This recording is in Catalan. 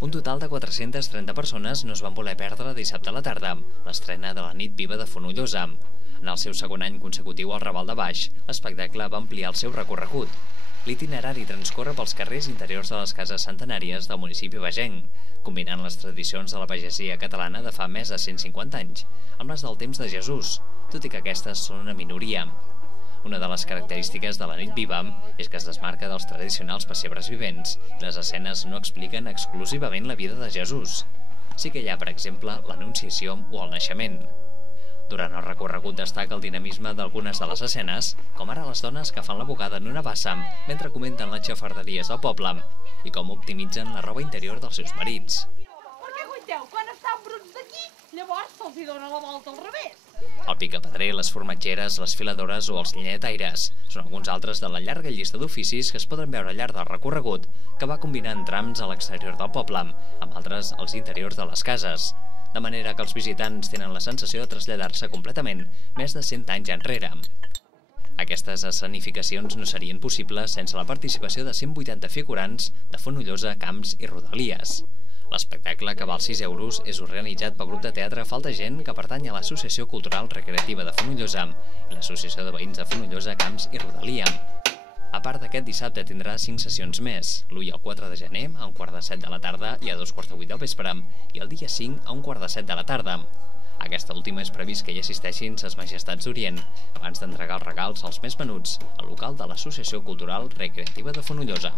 Un total de 430 persones no es van voler perdre dissabte a la tarda, l'estrena de la Nit Viva de Fonollosa. En el seu segon any consecutiu al Raval de Baix, l'espectacle va ampliar el seu recorregut. L'itinerari transcorre pels carrers interiors de les cases centenàries del municipi bagenc, combinant les tradicions de la pagesia catalana de fa més de 150 anys amb les del temps de Jesús, tot i que aquestes són una minoria. Una de les característiques de la Nit Viva és que es desmarca dels tradicionals pessebres vivents i les escenes no expliquen exclusivament la vida de Jesús. Sí que hi ha, per exemple, l'Anunciació o el Naixement. Durant el recorregut destaca el dinamisme d'algunes de les escenes, com ara les dones que fan la bugada en una bassa mentre comenten les xafarderies del poble i com optimitzen la roba interior dels seus marits. Per què guaiteu? Quan estan bruts d'aquí, llavors se'ls hi dona la volta al revés. El picapedrer, les formatgeres, les filadores o els llenyataires són alguns altres de la llarga llista d'oficis que es poden veure al llarg del recorregut, que va combinant trams a l'exterior del poble, amb altres als interiors de les cases, de manera que els visitants tenen la sensació de traslladar-se completament més de 100 anys enrere. Aquestes escenificacions no serien possibles sense la participació de 180 figurants de Fonollosa, Camps i Rodalies. L'espectacle, que val 6 euros, és organitzat pel grup de teatre Falta Gent, que pertany a l'Associació Cultural Recreativa de Fonollosa i l'Associació de Veïns de Fonollosa, Camps i Rodalia. A part d'aquest dissabte tindrà 5 sessions més, l'1 i el 4 de gener a 1:15 de la tarda i a 2:15 del vespre, i el dia 5 a 1:15 de la tarda. Aquesta última és previst que hi assisteixin Ses Majestats d'Orient, abans d'entregar els regals als més menuts al local de l'Associació Cultural Recreativa de Fonollosa.